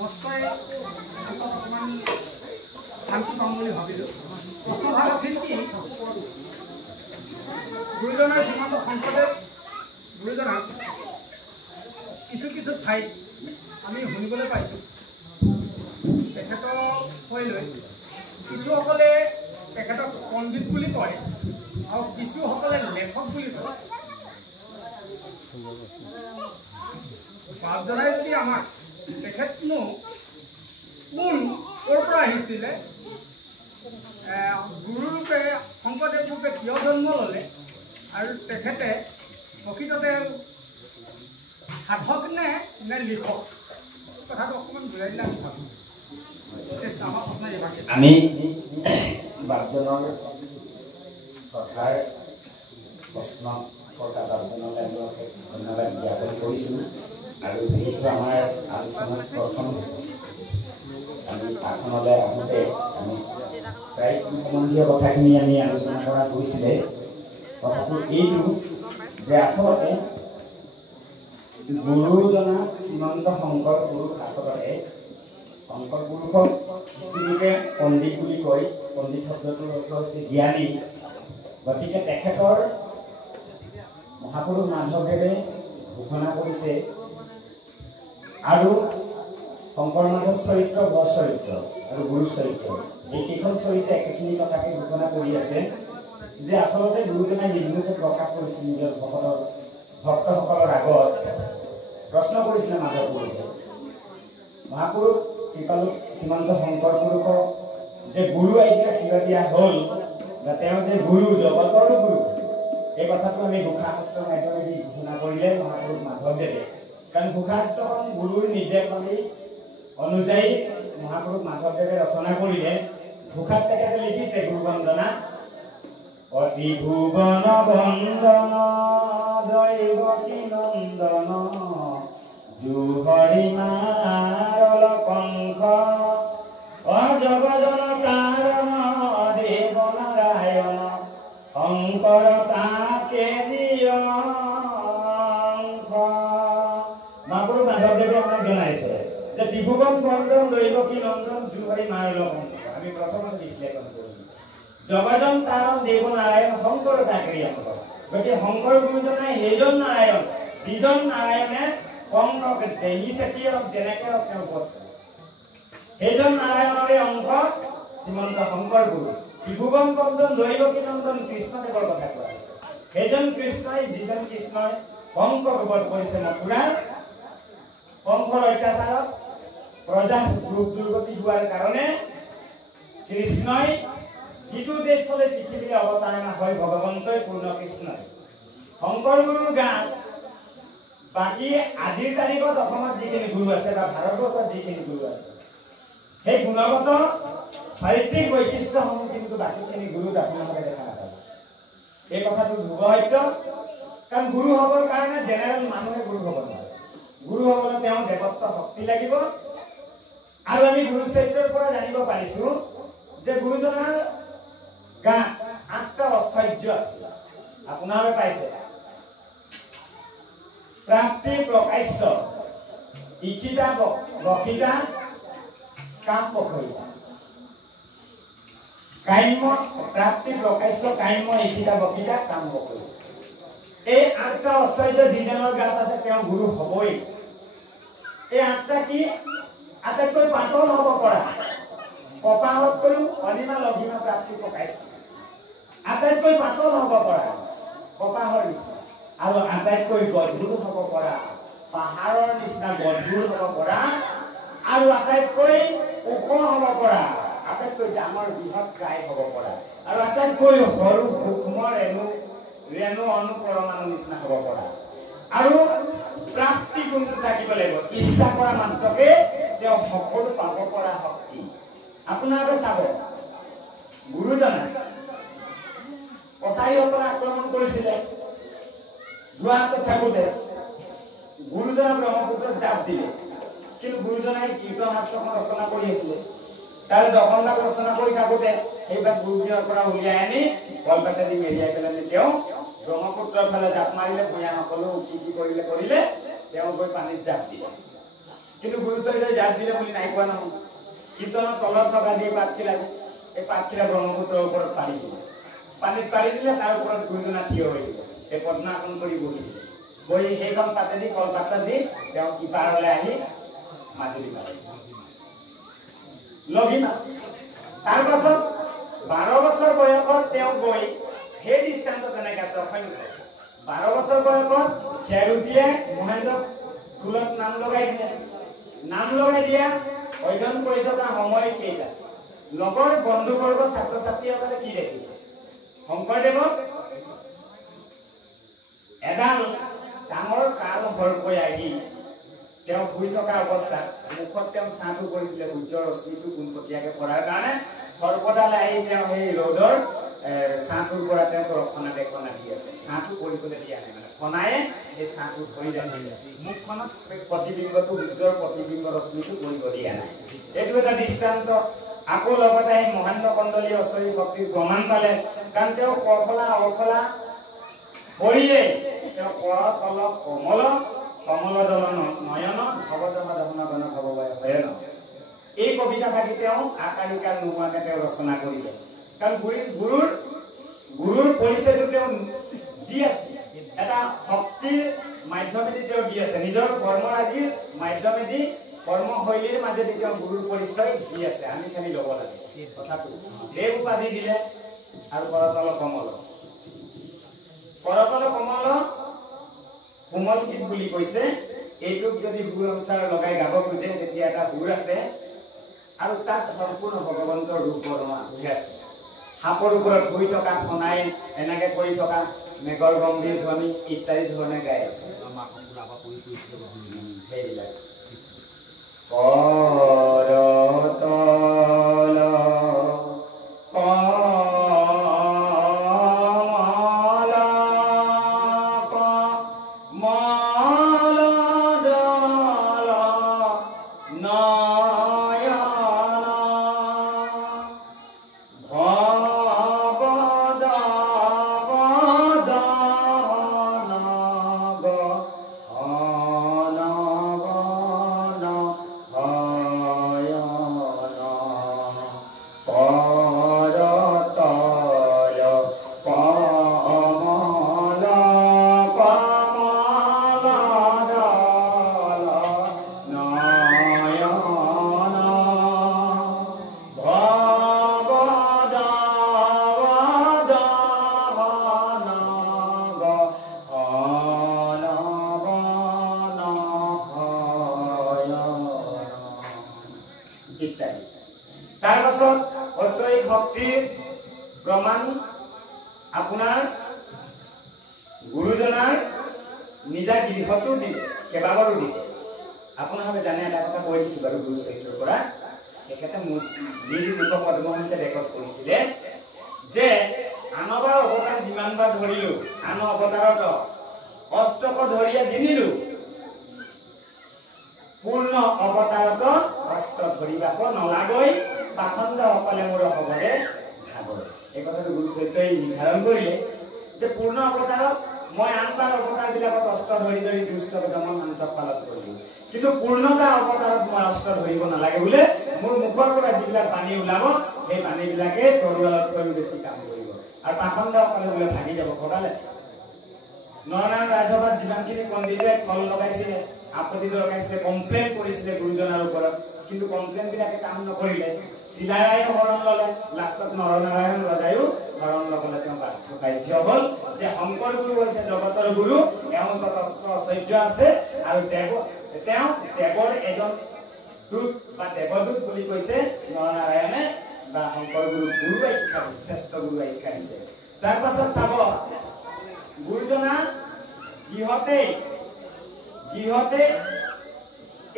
কষ্টই অকণমান শান্তি পাম বুলি ভাবিলোঁ। প্ৰশ্নভাগ আছিল কি, গুৰুজনাৰ শ্ৰীমন্ত শংকৰদেৱ গুৰুজনাক কিছু কিছু ঠাইত আমি শুনিবলৈ পাইছোঁ। তেখেতক কৈ লৈ কিছুসকলে তেখেতক পণ্ডিত বুলি কয় আৰু কিছুসকলে লেখক বুলি কয়। বাপজনাই যদি আমাক তেখেতনো কোন ক'ৰ পৰা আহিছিলে, গুৰুৰূপে শংকৰদেৱ ৰূপে কিয় জন্ম ল'লে, আৰু তেখেতে প্ৰকৃততে সাধক নে লিখক, কথাটো অকণমান বুজাই দিলে আমি ভাবোঁ। আমি বাপজনৰ শ্ৰদ্ধাৰ প্ৰশ্ন বাপজনলৈ আমি ধন্যবাদ জ্ঞাপন কৰিছোঁ। আৰু যিহেতু আমাৰ আলোচনাত প্ৰথম আমি আসনলৈ আহোঁতে আমি প্ৰায় সম্বন্ধীয় কথাখিনি আমি আলোচনা কৰা হৈছিলে। কথাটো এইটো যে আচলতে গুৰুজনা শ্ৰীমন্ত শংকৰ পুৰুষ আচলতে শংকৰ পুৰুষক কিছুলোকে পণ্ডিত বুলি কয়। পণ্ডিত শব্দটোৰ অৰ্থ হৈছে জ্ঞানী। গতিকে তেখেতৰ মহাপুৰুষ মাধৱদেৱে ঘোষণা কৰিছে আৰু শংকৰ মাধৱ চৰিত্ৰ, বৰ চৰিত্ৰ আৰু গুৰু চৰিত্ৰ, এইকেইখন চৰিত্ৰ একেখিনি কথাকে ঘোষণা কৰি আছে যে আচলতে গুৰুজনাই নিৰ্মুখে প্ৰকাশ কৰিছিল নিজৰ ভক্তসকলৰ আগত প্ৰশ্ন কৰিছিলে মাধৱ পুৰুষে। মহাপুৰুষ কৃপালু শ্ৰীমন্ত শংকৰ পুৰুষক যে গুৰু আখ্যা কিয় দিয়া হ'ল বা তেওঁ যে গুৰু, জগতৰো গুৰু, এই কথাটো আমি ঘোষাশাস্ত্ৰৰ মাধ্যমেদি ঘোষণা কৰিলে মহাপুৰুষ মাধৱদেৱে। কাৰণ ঘোষাশাস্ত্ৰখন গুৰুৰ নিৰ্দেশাৱলী অনুযায়ী মহাপুৰুষ মাধৱদেৱে ৰচনা কৰিলে। ঘোষাত তেখেতে লিখিছে গুৰু বন্দনা, অতি ভুৱন বন্দন দৈৱকী নন্দন জুহৰি মাৰল কংখ অজগজন কাৰণ দেৱ নাৰায়ণ শংকৰ তাকে দিয়। মহাপুৰুষ মাধৱদেৱে আমাক জনাইছে যে ত্ৰিভুৱন বন্দন দৈৱকী নন্দন জুহৰি মাৰল কংখ। আমি প্ৰথমতে বিশ্লেষণ কৰিম জগজন তাৰণ দেৱ নাৰায়ণ শংকৰ তাকে দিয়। গতিকে শংকৰ গুৰুজনাই সেইজন নাৰায়ণ যিজন নাৰায়ণে কংকক ডেঙি চেপি হওক যেনেকৈ হওক তেওঁ বধ কৰিছে, সেইজন নাৰায়ণৰে অংশ শ্ৰীমন্ত শংকৰ গুৰু। ত্ৰিভুৱন বন্দন দৈৱকী নন্দন কৃষ্ণদেৱৰ কথা কোৱা হৈছে। সেইজন কৃষ্ণই, যিজন কৃষ্ণই কংকক বধ কৰিছে মথুৰাৰ। কংসৰ অত্যাচাৰত প্ৰজা দুৰ্গতি হোৱাৰ কাৰণে কৃষ্ণই যিটো দেশলৈ পৃথিৱীলৈ অৱতাৰণা হয় ভগৱন্তই পূৰ্ণ কৃষ্ণই শংকৰ গুৰুৰ গাত বাকী আজিৰ তাৰিখত অসমত যিখিনি গুৰু আছে বা ভাৰতবৰ্ষত যিখিনি গুৰু আছে সেই গুণগত চাৰিত্ৰিক বৈশিষ্ট্যসমূহ কিন্তু বাকীখিনি গুৰুত আপোনালোকে দেখা নাপাব। এই কথাটো ধ্ৰুৱ সত্য। কাৰণ গুৰু হ'বৰ কাৰণে জেনেৰেল মানুহে গুৰু হ'ব নোৱাৰে। গুৰু হ'বলৈ তেওঁ দেৱত্ব শক্তি লাগিব। আৰু আমি গুৰু চৰিত্ৰৰ পৰা জানিব পাৰিছো যে গুৰুজনাৰ গাত ৮টা ঐশ্বৰ্য আছিল। আপোনালোকে পাইছে প্ৰাপ্তি প্ৰকাশ্য ইখিতা বখিতা কাম পখৰিতা। কাম্য প্ৰাপ্তি প্ৰকাশ্য কাম্য ইখিতা বখিতা কাম পখৰিতা। এই ৮টা ঐশ্বৰ্য যিজনৰ গাত আছে তেওঁ গুৰু হ'বই। এই ৮টা কি? আটাইতকৈ পাতল হ'ব পৰা কপাহতকৈও অনিমা লঘিমা প্ৰাপ্তি প্ৰকাশ্য। আটাইতকৈ পাতল হ'ব পৰা কপাহৰ নিচিনা আৰু আটাইতকৈ গধুৰ হ'ব পৰা পাহাৰৰ নিচিনা গধুৰ হ'ব পৰা আৰু আটাইতকৈ ওখ হ'ব পৰা আটাইতকৈ ডাঙৰ বৃহৎ গাই হ'ব পৰা আৰু আটাইতকৈ সৰু সূক্ষ্ম ৰেণু অনুপৰমাণু নিচিনা হ'ব পৰা আৰু প্ৰাপ্তি গুণটো থাকিব লাগিব। ইচ্ছা কৰা মাত্ৰকে তেওঁ সকলো পাব পৰা শক্তি। আপোনালোকে চাব গুৰুজনাই কছাৰীসকলে আক্ৰমণ কৰিছিলে। যোৰহাটত থাকোঁতে গুৰুজনা ব্ৰহ্মপুত্ৰত জাপ দিলে, কিন্তু গুৰুজনাই কীৰ্তন শাস্ত্ৰখন ৰচনা কৰি আছিলে। তাৰে দশমভাগ ৰচনা কৰি থাকোঁতে সেইভাগ গুৰুজনাৰ পৰা উলিয়াই আনি কলপাতেদি মেৰিয়াই পেলাই তেওঁ ব্ৰহ্মপুত্ৰৰ ফালে জাপ মাৰিলে। ভূঞাসকলেও কি কৰিলে তেওঁ গৈ পানীত জাপ দিলে। কিন্তু গুৰুচৰিত্ৰই জাপ দিলে বুলি নাই কোৱা নহয় কীৰ্তনৰ তলত থকা যি পাতখিলা এই পাতখিলা ব্ৰহ্মপুত্ৰৰ ওপৰত পানী দিলে পানীত পাৰি দিলে তাৰ ওপৰত গুৰুজনা থিয় হৈ দিলে এই পদ্মাসন কৰি বহি দিলে বহি সেইখন পাতেদি কলপাত দি তেওঁ ইপাৰলৈ আহি মাজুলী পালে লঘিমা তাৰ পাছত 12 বছৰ বয়সত তেওঁ গৈ সেই দৃষ্টান্ত তেনেকৈ আছে অসংখ্য 12 বছৰ বয়সত খেৰুতীয়ে মহেন্দ্ৰক তুলত নাম লগাই দিলে নাম লগাই দিয়া অধ্যয়ন কৰি থকা সময় কেইটা লগৰ বন্ধুবৰ্গ ছাত্ৰ ছাত্ৰীসকলে কি দেখিলে শংকৰদেৱক এডাল ডাঙৰ কাল সৰ্পই আহি তেওঁ শুই থকা অৱস্থাত মুখত তেওঁ ছাঁটো কৰিছিলে সূৰ্যৰ ৰশ্মিটো পোনপটীয়াকৈ পৰাৰ কাৰণে সৰ্পডালে আহি তেওঁ সেই ৰ'দৰ ছাঁটোৰ পৰা তেওঁক ৰক্ষণা দি আছে ছাঁটো কৰিবলৈ দিয়া নাই মানে খনায়ে এই ছাঁটো ধৰি ৰাখিছে মুখখনত প্ৰতিবিম্বটো সূৰ্যৰ প্ৰতিবিম্ব ৰশ্মিটো কৰিব দিয়া নাই এইটো এটা দৃষ্টান্ত আকৌ লগতে এই মহেন্দ্ৰ কণ্ডলী অচৰি শক্তিৰ প্ৰমাণ পালে কাৰণ তেওঁ কফলা অফলা পৰিয়ে তেওঁ কৰতল কমল কমলদল নয়ন ভৱদহ দহন গণ ভৱবায় হয়ন এই কবিতা ভাগি তেওঁ আকাৰিকা নোহোৱাকৈ তেওঁ ৰচনা কৰিলে কাৰণ গুৰুৰ পৰিচয়টো তেওঁ দি আছে এটা শক্তিৰ মাধ্যমেদি তেওঁ দি আছে নিজৰ কৰ্মৰাজিৰ মাধ্যমেদি কৰ্মশৈলীৰ মাজেদি তেওঁ গুৰুৰ পৰিচয় দি আছে আমি খালি ল'ব লাগে কথাটো দেৱ উপাধি দিলে আৰু কৰতল কমল কোমল গীত বুলি কৈছে এইটোক যদি সুৰ অনুসাৰ লগাই গাব খোজে তেতিয়া এটা সুৰ আছে আৰু তাত সম্পূৰ্ণ ভগৱন্তৰ ৰূপ বৰ্ণনা হৈ আছে সাপৰ ওপৰত শুই থকা খনাই এনেকে কৰি থকা মেঘৰ গম্ভীৰ ধ্বনি ইত্যাদি ধৰণে গাই আছে সেইবিলাক प्रमाण आपनार गुरुजनार निजा गृहतो दिले केबाबारो दिले आपनाहबे जाने এটা কথা কৈ দিছো বাৰু গুৰু চৰিত্ৰৰ পৰা একেটা নিজ মুখ পদ্মহন্তে ৰেকৰ্ড কৰিছিলে যে আনবাৰ অৱতাৰ যিমানবাৰ ধৰিলো আন অৱতাৰত অষ্টক ধৰিয়া জিনিলো পূৰ্ণ অৱতাৰত অষ্ট ধৰিবাক নলাগৈ পাখণ্ড সকলে মোৰ হবৰে ভাগৰে এই কথাটো গুৰু চৰিত্ৰই নিৰ্ধাৰণ কৰিলে যে পূৰ্ণ অৱতাৰত মই আনবাৰ অৱতাৰ বিলাকত অষ্ট ধৰি ধৰি দুষ্ট দমন শান্তক পালন কৰিলো কিন্তু পূৰ্ণতা অৱতাৰত মই অষ্ট ধৰিব নালাগে বোলে মোৰ মুখৰ পৰা যিবিলাক বাণী ওলাব সেই বাণী বিলাকে তৰুৱালতকৈ বেছি কাম কৰিব আৰু পাখণ্ড সকলে বোলে ভাগি যাব ভগালে নৰনাৰায়ণ ৰাজসভাত যিমানখিনি পণ্ডিতে খল লগাইছিলে আপত্তি দৰকাইছিলে কমপ্লেইন কৰিছিলে গুৰুজনাৰ ওপৰত কিন্তু কমপ্লেইন বিলাকে কাম নকৰিলে চিলাৰায়ে হৰণ ললে লাষ্টত নৰনাৰায়ণ ৰজায়ো হৰণ লবলৈ তেওঁ বাধ্য হল যে শংকৰ গুৰু হৈছে জগতৰ গুৰু এওঁ ঐশ্বৰ্য আছে আৰু তেওঁ দেৱৰ এজন দূত বা দেৱদূত বুলি কৈছে নৰনাৰায়ণে বা শংকৰ গুৰু আখ্যা দিছে শ্ৰেষ্ঠ গুৰু আখ্যা দিছে তাৰ পাছত চাব গুৰুজনা গৃহতে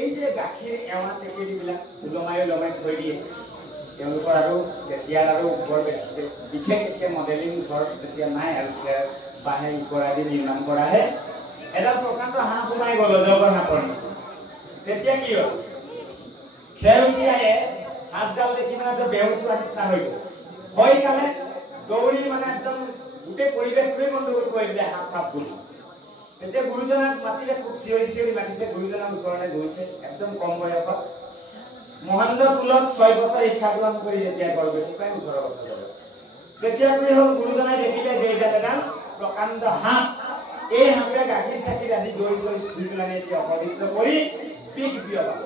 এই যে গাখীৰ এৱা টেকেলি বিলাক ওলমাই থৈ দিয়ে তেওঁলোকৰ আৰু তেতিয়া আৰু বৰ বিশেষ এতিয়া মডেলিং ঘৰ তেতিয়া নাই আৰু খেৰ বাঁহে ইকৰা দি নিৰ্মাণ কৰাহে এডাল প্ৰকাণ্ড হাঁহ সোমাই গ'ল অজগৰ সাপৰ নিচিনা তেতিয়া কি হ'ল খেৰতীয়ায়ে হাতডাল দেখি মানে বেহুচ হোৱা নিচিনা হৈ গ'ল কালে দৌৰি মানে একদম গোটেই পৰিৱেশটোৱে গণ্ডগোল কৰি দিলে সাপ বুলি তেতিয়া গুৰুজনাক মাতিলে খুব চিঞৰি চিঞৰি মাতিছে গুৰুজনাৰ ওচৰলৈ গৈছে একদম কম বয়সত মহেন্দ্ৰ তুলত 6 বছৰ শিক্ষা গ্ৰহণ কৰি যেতিয়া ঘৰ গৈছে প্ৰায় 18 বছৰ হ'ল তেতিয়া কি হ'ল গুৰুজনাই দেখিলে যে এডাল প্ৰকাণ্ড সাপ এই সাপে গাখীৰ চাকিৰ আদি দৈ চৈ চুই পেলাই এতিয়া অপবিত্ৰ কৰি বিষ বিয়পাব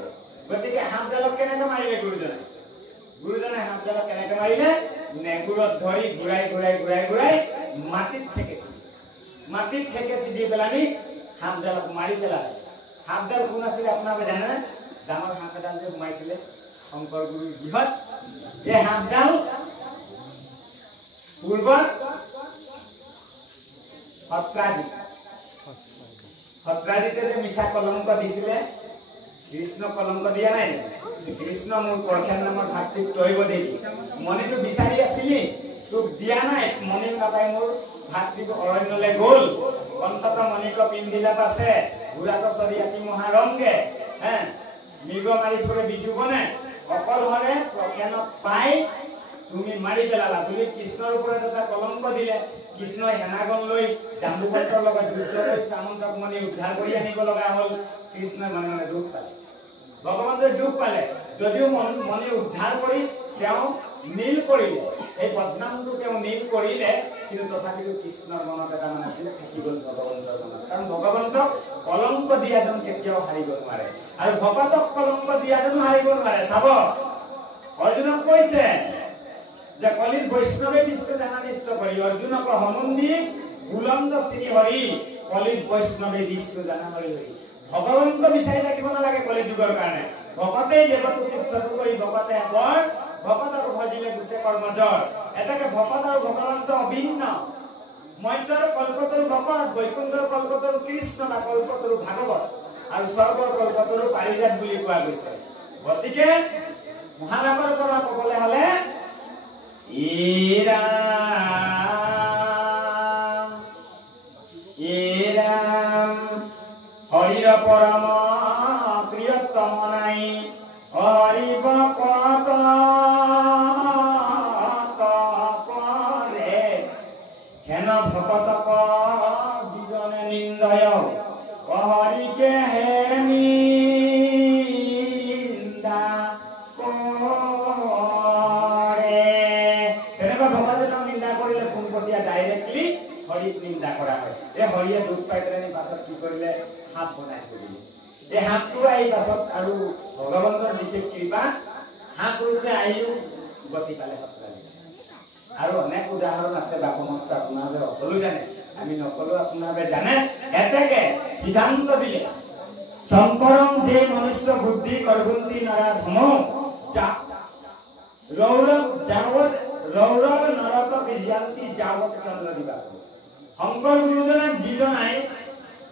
গতিকে সাপডালক কেনেকৈ মাৰিলে গুৰুজনাই সাপডালক কেনেকৈ মাৰিলে নেগুৰত ধৰি ঘূৰাই ঘূৰাই ঘূৰাই ঘূৰাই মাটিত ঠেকেচি দি পেলানি সাপডালক মাৰি পেলালে সাপডাল কোন আছিল আপোনালোকে জানে ডাঙৰ সাপ এডাল যে সোমাইছিলে শংকৰ গুৰুৰ গৃহত এই সাপডাল পূৰ্বত সত্ৰাজিতে যে মিছা কলংক দিছিলে কৃষ্ণ কলংক দিয়া নাই কৃষ্ণ মোৰ পৰখেন নামৰ ভাতৃক তৈব দেবী মণিটো বিচাৰি আছিলি তোক দিয়া নাই মণি নাপাই মোৰ ভাতৃক অৰণ্যলৈ গ'ল কণ্ঠত মণিক পিন্ধিলা পাছে ঘূৰাটো চৰিয়াতি মহাৰংগে মৃগ মাৰি ফুৰে বিজু বনে অকলহৰে প্ৰখেনক পাই তুমি মাৰি পেলালা বুলি কৃষ্ণৰ ওপৰত এটা কলংক দিলে কৃষ্ণই হেনাগন লৈ জাম্বুবন্তৰ লগত যুদ্ধ কৰি সামন্তক মণি উদ্ধাৰ কৰি আনিব লগা হ'ল কৃষ্ণই মনে মনে দুখ পালে ভগৱন্তই দুখ পালে যদিও মণি উদ্ধাৰ কৰি তেওঁ নীল কৰিলে এই বদনামটো তেওঁ নীল কৰিলে কিন্তু তথাপিও কৃষ্ণৰ মনত এটা মানে দুখ থাকি গ'ল ভগৱন্তৰ মনত কাৰণ ভগৱন্তক কলংক দিয়াজন কেতিয়াও হাৰিব নোৱাৰে আৰু ভগতক কলংক দিয়াজনো হাৰিব নোৱাৰে চাব অৰ্জুনক কৈছে যে কলিত বৈষ্ণৱে বিষ্ণু জানানিষ্ট কৰি অৰ্জুনক সমন্দি বুলন্দ শ্ৰী হৰি কলিত বৈষ্ণৱে বিষ্ণু জানা হৰি হৰি ভগৱন্ত বিচাৰি থাকিব নালাগে কলি যুগৰ কাৰণে ভকতে দেৱত তীৰ্থটো কৰি ভকতে বৰ ভকতক ভজিলে গুছে কৰ্মজৰ এটাকে ভকত আৰু ভগৱন্ত অভিন্ন মৈত্ৰৰ কল্পতৰু ভকত বৈকুণ্ঠৰ কল্পতৰু কৃষ্ণ বা কল্পতৰু ভাগৱত আৰু স্বৰ্গৰ কল্পতৰু পাৰিজাত বুলি কোৱা গৈছে গতিকে মহাভাগৰ পৰা ক'বলৈ হ'লে ইৰাম হৰিৰ পৰম প্ৰিয়তম নাই হৰিব কত তপৰে হেন ভকতক বিজনে নিন্দয় হৰিকে হে নিন্দা ডাইৰেক্টলি হৰিক নিন্দা কৰা হয় এই হৰিয়ে দুখ পাই পেলাই পাছত কি কৰিলে সাপ বনাই থৈ দিলে এই সাপটো আহি পাছত আৰু ভগৱন্তৰ বিশেষ কৃপা সাপ ৰূপে আহিও গতি পালে সত্ৰাজিতে আৰু অনেক উদাহৰণ আছে বা সমস্ত আপোনালোকে সকলো জানে আমি নকলো আপোনালোকে জানে এতেকে সিদ্ধান্ত দিলে শংকৰম যে মনুষ্য বুদ্ধি কৰবন্তি নৰাধম ৰৌৰৱ যাৱত ৰৌৰৱ নৰকক জ্ঞান্তি যাৱত চন্দ্ৰ দিবা শংকৰ গুৰুজনাক যিজনাই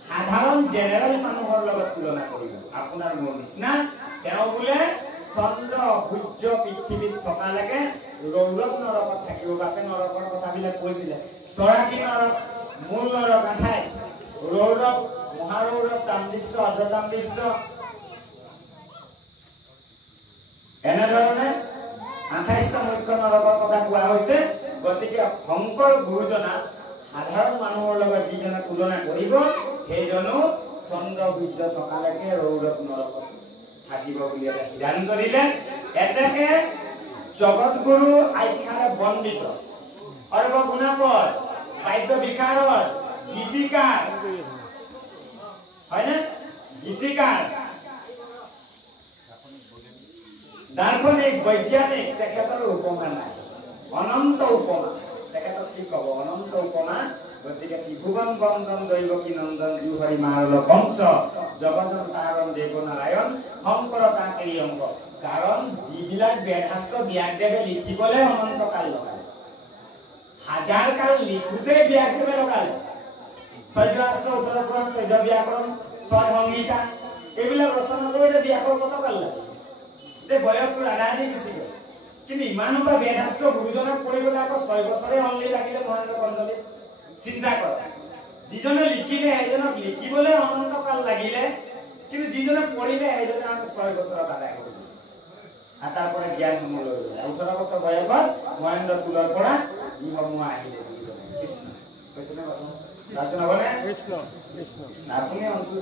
সাধাৰণ জেনেৰেল মানুহৰ লগত তুলনা কৰিব আপোনাৰ মোৰ নিচিনা তেওঁ বোলে চন্দ্ৰ সূৰ্য পৃথিৱীত থকালৈকে ৰৌৰৱ নৰকত থাকিব বাপে নৰকৰ কথাবিলাক কৈছিলে 84 নৰক মূল নৰক 28 ৰৌৰৱ মহাৰৌৰৱ তাম্বিশ্ব অৰ্ধতাম্বিশ্ব এনেধৰণে 28টা মুখ্য নৰকৰ কথা কোৱা হৈছে গতিকে শংকৰ গুৰুজনা সাধাৰণ মানুহৰ লগত যিজনে তুলনা কৰিব সেইজনো চন্দ্ৰ সূৰ্য থকালৈকে ৰৌৰৱ নৰকত থাকিব বুলি এটা সিদ্ধান্ত দিলে এতেকে জগত গুৰু আখ্যাৰে বন্দিত সৰ্বগুণাকৰ বাদ্য বিকাৰৰ গীতিকাৰ হয়নে গীতিকাৰ দাৰ্শনিক বৈজ্ঞানিক তেখেতৰ উপমা নাই অনন্ত উপমা তেখেতক কি ক'ব অনন্ত উপমা গতিকে ত্ৰিভুৱন বন্দন দৈৱকী নন্দন দুহৰি মাৰল বংশ জগতৰ তাৰণ দেৱ নাৰায়ণ শংকৰ তাকেৰি অংক কাৰণ যিবিলাক বেদশাস্ত্ৰ ব্যাসদেৱে লিখিবলৈ অনন্ত কাল লগালে হাজাৰ কাল লিখোতে ব্যাসদেৱে লগালে 14 শাস্ত্ৰ 18 পুৰাণ 14 ব্যাকৰণ 6 সংহিতা এইবিলাক ৰচনা কৰোঁতে ব্যাসৰ কত কাল লাগে বয়সটো আধা দি গুচি গ'ল কিন্তু ইমানটা বেদশাস্ত্ৰ গুৰুজনাক পঢ়িবলৈ আকৌ 6 বছৰে অনলি লাগিলে মহেন্দ্ৰ কন্দলী চিন্তা কৰ যিজনে লিখিলে সেইজনক লিখিবলৈ অনন্ত কাল লাগিলে কিন্তু যিজনে পঢ়িলে সেইজনে আমি 6 বছৰত আদায় কৰিলে আৰু তাৰ পৰা জ্ঞান সমূহ লৈ গ'লে 18 বছৰ বয়সত মহেন্দ্ৰ তুলৰ পৰা ইসমূহ আহিলে বুলি ক'লে কৃষ্ণ কৈছেনে? প্ৰাৰ্থনা হ'বনে? আপুনি সন্তুষ্ট